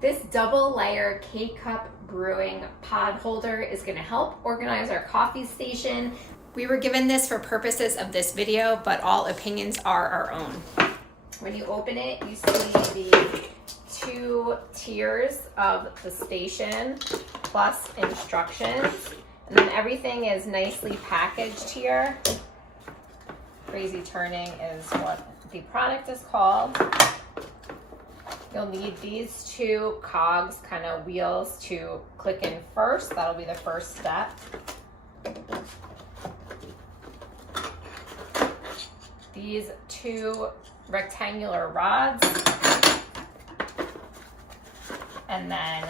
This double layer K-Cup brewing pod holder is going to help organize our coffee station. We were given this for purposes of this video, but all opinions are our own. When you open it, you see the 2 tiers of the station plus instructions. And then everything is nicely packaged here. Crazy Turning is what the product is called. You'll need these 2 cogs, kind of wheels, to click in first. That'll be the first step. These 2 rectangular rods. And then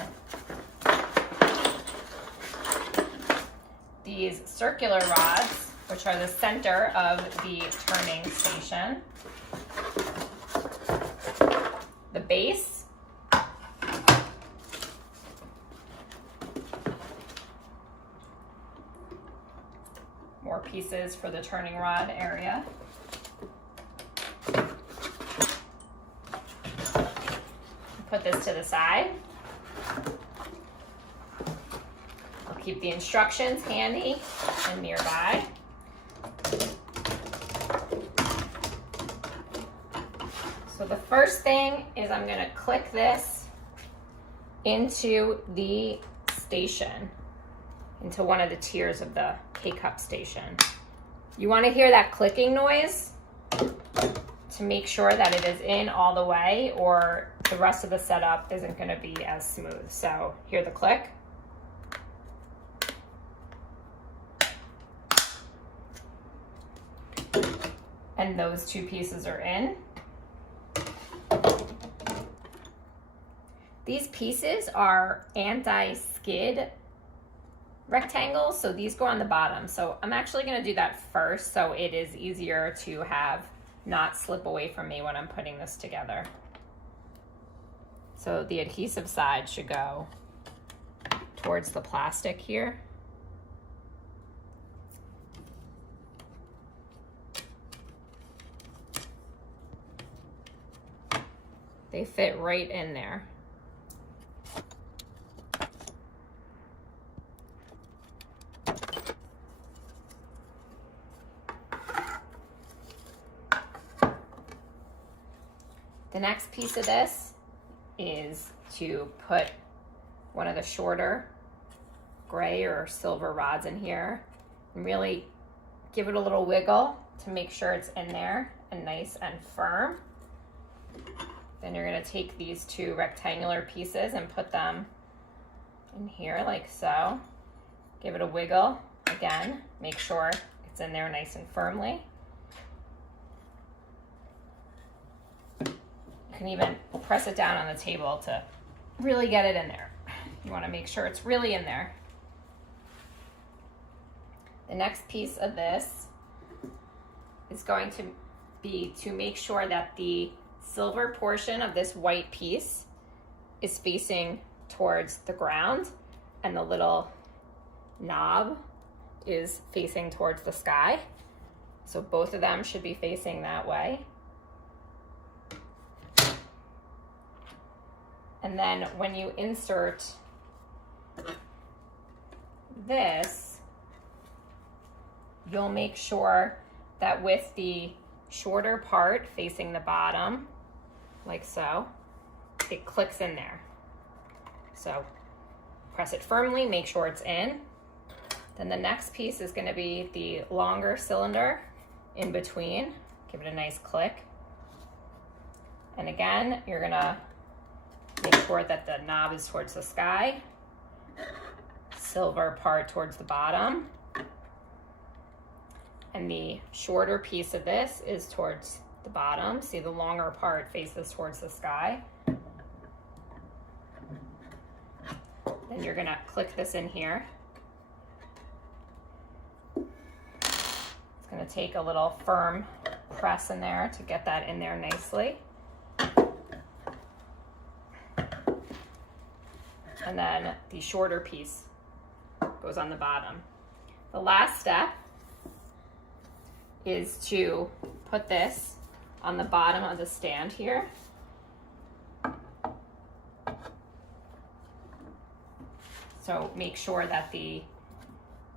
these circular rods, which are the center of the turning station. The base. More pieces for the turning rod area. Put this to the side. I'll keep the instructions handy and nearby. So the first thing is I'm going to click this into the station, into one of the tiers of the K-Cup station. You want to hear that clicking noise to make sure that it is in all the way, or the rest of the setup isn't going to be as smooth. So hear the click. And those 2 pieces are in. These pieces are anti-skid rectangles, so these go on the bottom. So I'm actually going to do that first, so it is easier to have not slip away from me when I'm putting this together. So the adhesive side should go towards the plastic here. They fit right in there. The next piece of this is to put one of the shorter gray or silver rods in here and really give it a little wiggle to make sure it's in there and nice and firm. Then you're going to take these 2 rectangular pieces and put them in here like so. Give it a wiggle again, make sure it's in there nice and firmly. You can even press it down on the table to really get it in there. You want to make sure it's really in there. The next piece of this is going to be to make sure that the silver portion of this white piece is facing towards the ground and the little knob is facing towards the sky. So both of them should be facing that way. And then when you insert this, you'll make sure that with the shorter part facing the bottom, like so, it clicks in there. So press it firmly, make sure it's in. Then the next piece is going to be the longer cylinder in between. Give it a nice click. And again, you're going to make sure that the knob is towards the sky, silver part towards the bottom, and the shorter piece of this is towards the bottom. See, the longer part faces towards the sky. Then you're gonna click this in here. It's gonna take a little firm press in there to get that in there nicely. And then the shorter piece goes on the bottom. The last step is to put this on the bottom of the stand here. So make sure that the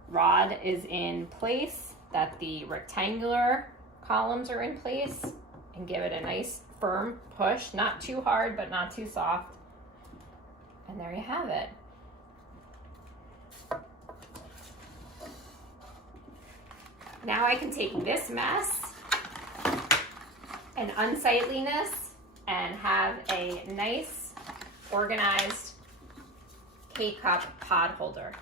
rod is in place, that the rectangular columns are in place, and give it a nice firm push, not too hard, but not too soft. And there you have it. Now I can take this mess and unsightliness and have a nice, organized K-Cup pod holder.